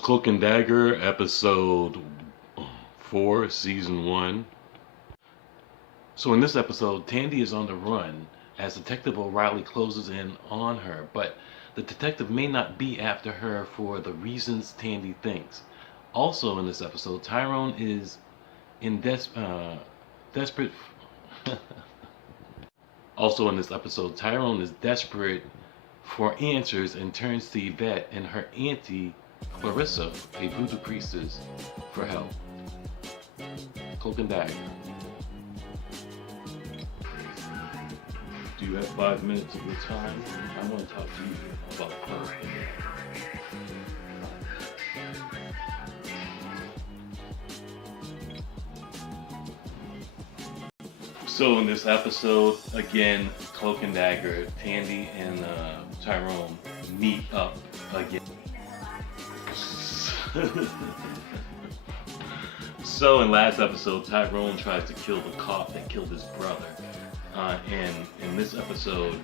Cloak and Dagger, episode 4, season 1. So in this episode, Tandy is on the run as Detective O'Reilly closes in on her, but the detective may not be after her for the reasons Tandy thinks. Also in this episode, Tyrone is in desperate. Also in this episode, Tyrone is desperate for answers and turns to Yvette and her auntie Clarissa, a voodoo priestess, for help. Cloak and Dagger. Do you have 5 minutes of your time? I want to talk to you about Cloak and Dagger. So in this episode, again, Cloak and Dagger, Tandy and Tyrone meet up again. So in last episode, Tyrone tries to kill the cop that killed his brother. And in this episode,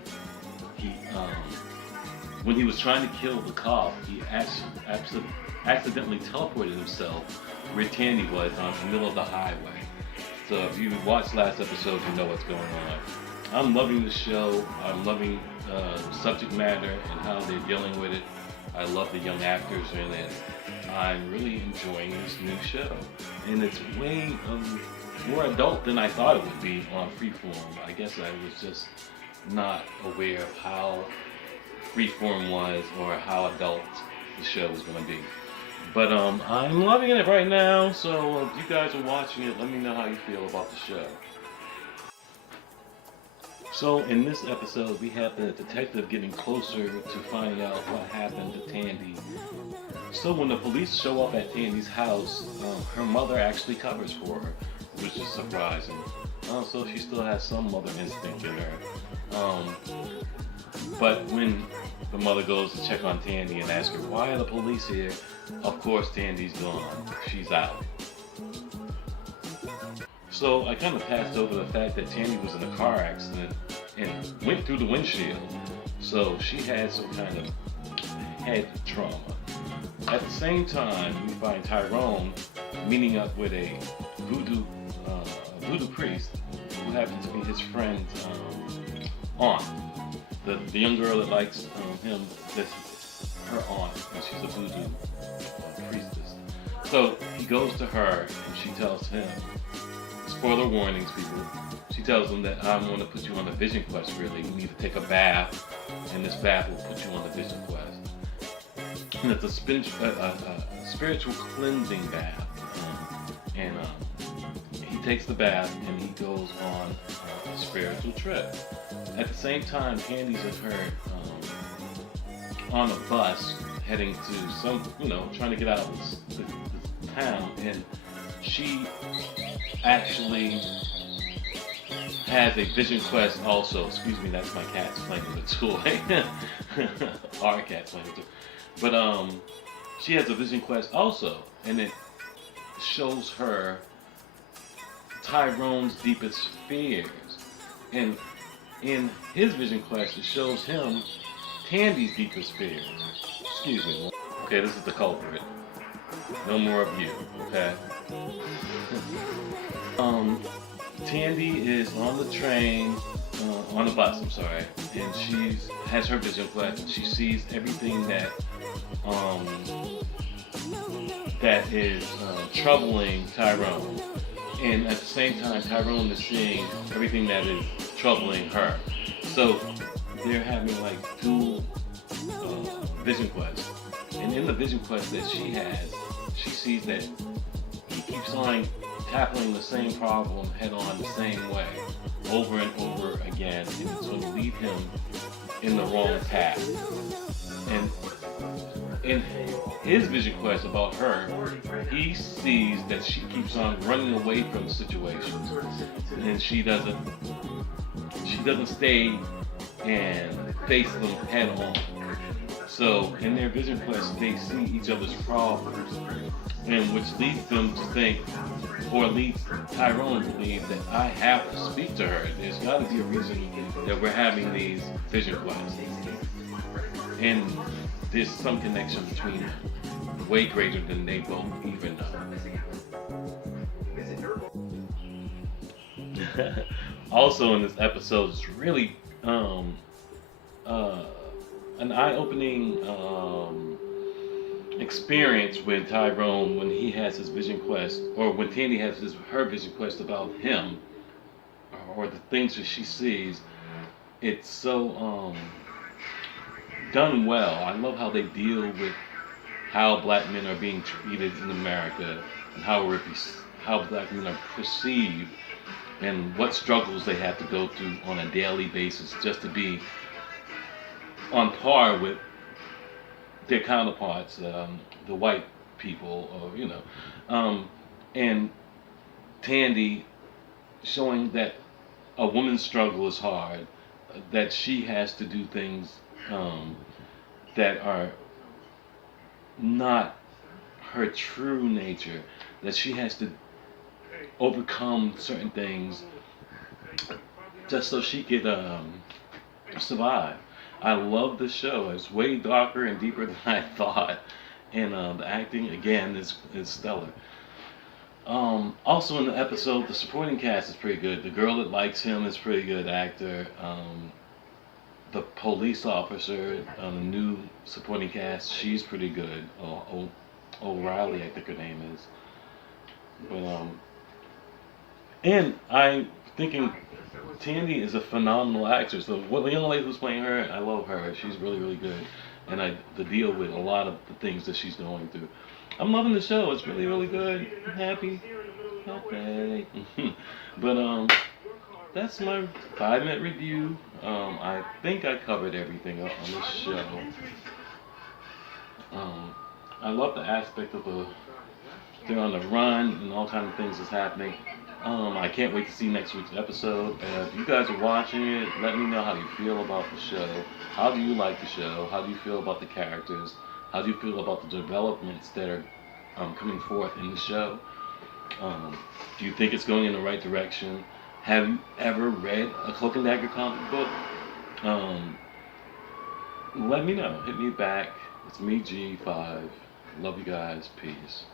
he when he was trying to kill the cop, he accidentally teleported himself where Tandy was on the middle of the highway. So if you watched last episode, you know what's going on. I'm loving the show. I'm loving the subject matter and how they're dealing with it. I love the young actors in it. I'm really enjoying this new show. And it's way more adult than I thought it would be on Freeform. I guess I was just not aware of how Freeform was or how adult the show was going to be. But I'm loving it right now, so if you guys are watching it, let me know how you feel about the show. So in this episode, we have the detective getting closer to finding out what happened to Tandy. So when the police show up at Tandy's house, her mother actually covers for her, which is surprising. So she still has some mother instinct in her. But when the mother goes to check on Tandy and asks her, why are the police here? Of course Tandy's gone. She's out. So I kind of passed over the fact that Tandy was in a car accident and went through the windshield. So she had some kind of head trauma. At the same time, we find Tyrone meeting up with a voodoo priest who happens to be his friend's aunt. The young girl that likes him, that's her aunt, and she's a voodoo priestess. So he goes to her and she tells him, spoiler warnings, people. She tells him that I'm going to put you on a vision quest, really. You need to take a bath, and this bath will put you on the vision quest. And it's a spiritual cleansing bath. And he takes the bath, and he goes on a spiritual trip. At the same time, Candy's with her on a bus heading to some, trying to get out of this town, and she actually has a vision quest also. Excuse me, that's my cat's playing with a toy. Our cat's playing with a toy. But she has a vision quest also, and it shows her Tyrone's deepest fears. And in his vision quest, it shows him Tandy's deepest fears. Excuse me. Okay, this is the culprit. No more of you, okay? Tandy is on the train, on the bus, I'm sorry, and she has her vision quest, and she sees everything that is troubling Tyrone. And at the same time, Tyrone is seeing everything that is troubling her. So they're having like two vision quests. And in the vision quest that she has, she sees that he keeps on tackling the same problem head on the same way, over and over again, and it's going to lead him in the wrong path. And in his vision quest about her, he sees that she keeps on running away from situations, and she doesn't stay and face them head on. So in their vision quest, they see each other's problems, and which leads them to think, or leads Tyrone to believe that I have to speak to her. There's got to be a reason that we're having these vision quests, and there's some connection between them. way greater than they both even know. Also in this episode, it's really uh, an eye-opening experience when Tyrone, when he has his vision quest, or when Tandy has her vision quest about him, or the things that she sees. It's so done well. I love how they deal with how black men are being treated in America, and how black men are perceived, and what struggles they have to go through on a daily basis just to be on par with their counterparts, the white people, or and Tandy showing that a woman's struggle is hard, that she has to do things that are not her true nature, that she has to overcome certain things just so she could survive. I love the show. It's way darker and deeper than I thought, and the acting again is stellar. Also in the episode, the supporting cast is pretty good. The girl that likes him is pretty good actor. The police officer on the new supporting cast, she's pretty good. O'Reilly, I think her name is. But and I'm thinking Tandy is a phenomenal actress. The young lady who's playing her, I love her. She's really, really good, and I to deal with a lot of the things that she's going through. I'm loving the show. It's really, really good. I'm happy. But that's my 5-minute review. I think I covered everything up on this show. I love the aspect of they're on the run and all kinds of things is happening. I can't wait to see next week's episode. If you guys are watching it, let me know how you feel about the show. How do you like the show? How do you feel about the characters? How do you feel about the developments that are coming forth in the show? Do you think it's going in the right direction? Have you ever read a Cloak and Dagger comic book? Let me know. Hit me back. It's me, G5. Love you guys. Peace.